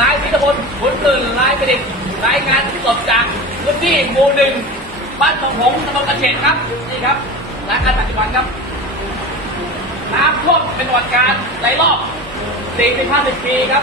นายพิทพลขุนหมื่นนายประเด็ษฐ์รายงานสดจากพื้นที่หมู่หนึ่งบ้านบองหงตำบลกระเฉดครับนี่ครับรายการปัจจุบันครับ น้ำท่วมเป็นวัติการในรอบ 40-50 ปีครับ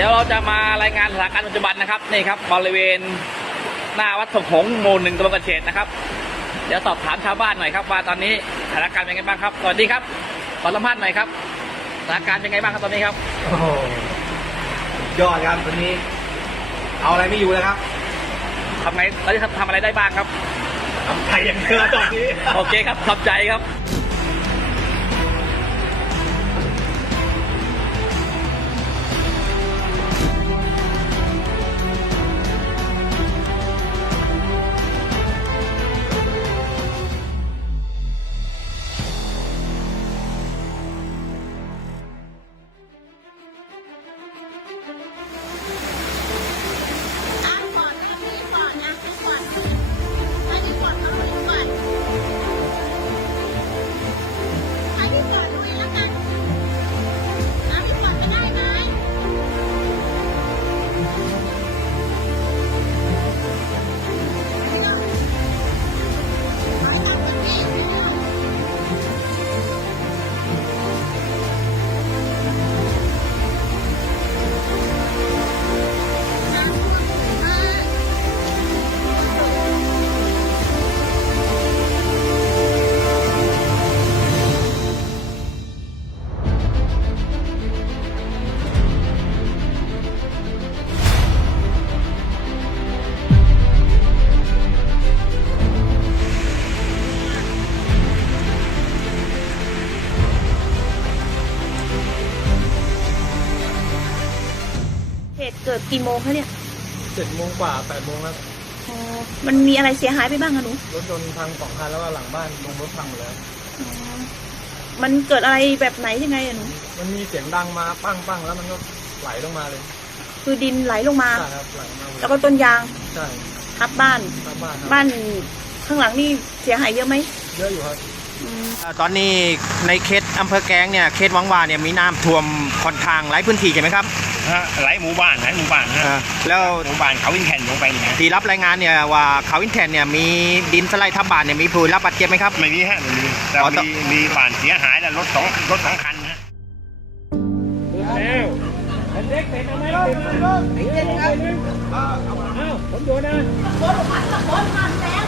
ดี๋ยวเราจะมารายงานสถานการณ์ปัจจุบันนะครับนี่ครับบริเวณหน้าวัดถงหงส์หมู่หนึ่งตำบลกระเฉดนะครับ เดี๋ยวสอบถามชาวบ้านหน่อยครับว่าตอนนี้สถานการณ์เป็นไงบ้างครับสวัสดีครับขอสัมภาษณ์หน่อยครับสถานการณ์เป็นไงบ้างครับตอนนี้ครับโอ้โหยอดครับวันนี้ เอาอะไรไม่อยู่แล้วครับทำไงเราจะทำอะไรได้บ้างครับทำไทยอย่างเดียวตอนนี้โอเคครับขอบใจครับ เหตุเกิดกี่โมงคะเนี่ยเจ็ดโมงกว่าแปดโมงแล้วอ๋อมันมีอะไรเสียหายไปบ้างคะหนูรถยนต์พังสองคันแล้วก็หลังบ้านลงรถพังหมดแล้ว อ๋อมันเกิดอะไรแบบไหนยังไงอะหนูมันมีเสียงดังมาปั้งปั้งแล้วมันก็ไหลลงมาเลยคือดินไหลลงมา ใช่ครับไหลมาหมดแล้วก็ต้นยางใช่ทับบ้าน ครับบ้านครับบ้านข้างหลังนี่เสียหายเยอะไหมเยอะอยู่ครับ อืม เอ่อตอนนี้ในเขตอำเภอแกลงเนี่ยเขตวังวาเนี่ยมีน้ำท่วมค่อนข้างหลายพื้นที่ใช่ไหมครับ ฮะหลายหมู่บ้านหลายหมู่บ้านฮะอ่าแล้วหมู่บ้านเขาวิ่งแข่นลงไปเนี่ยที่รับรายงานเนี่ยว่าเขาอินแทนเนี่ยมีดินสไลด์ทับบ้านเนี่ยมีผู้รับบาดเจ็บไหมครับ ไม่มีฮะไม่มีแต่อ๋อต้อมีงมีบ้านเสียหายแล้วรถสองรถสองคันฮะรถมันกับรถมันแล้ว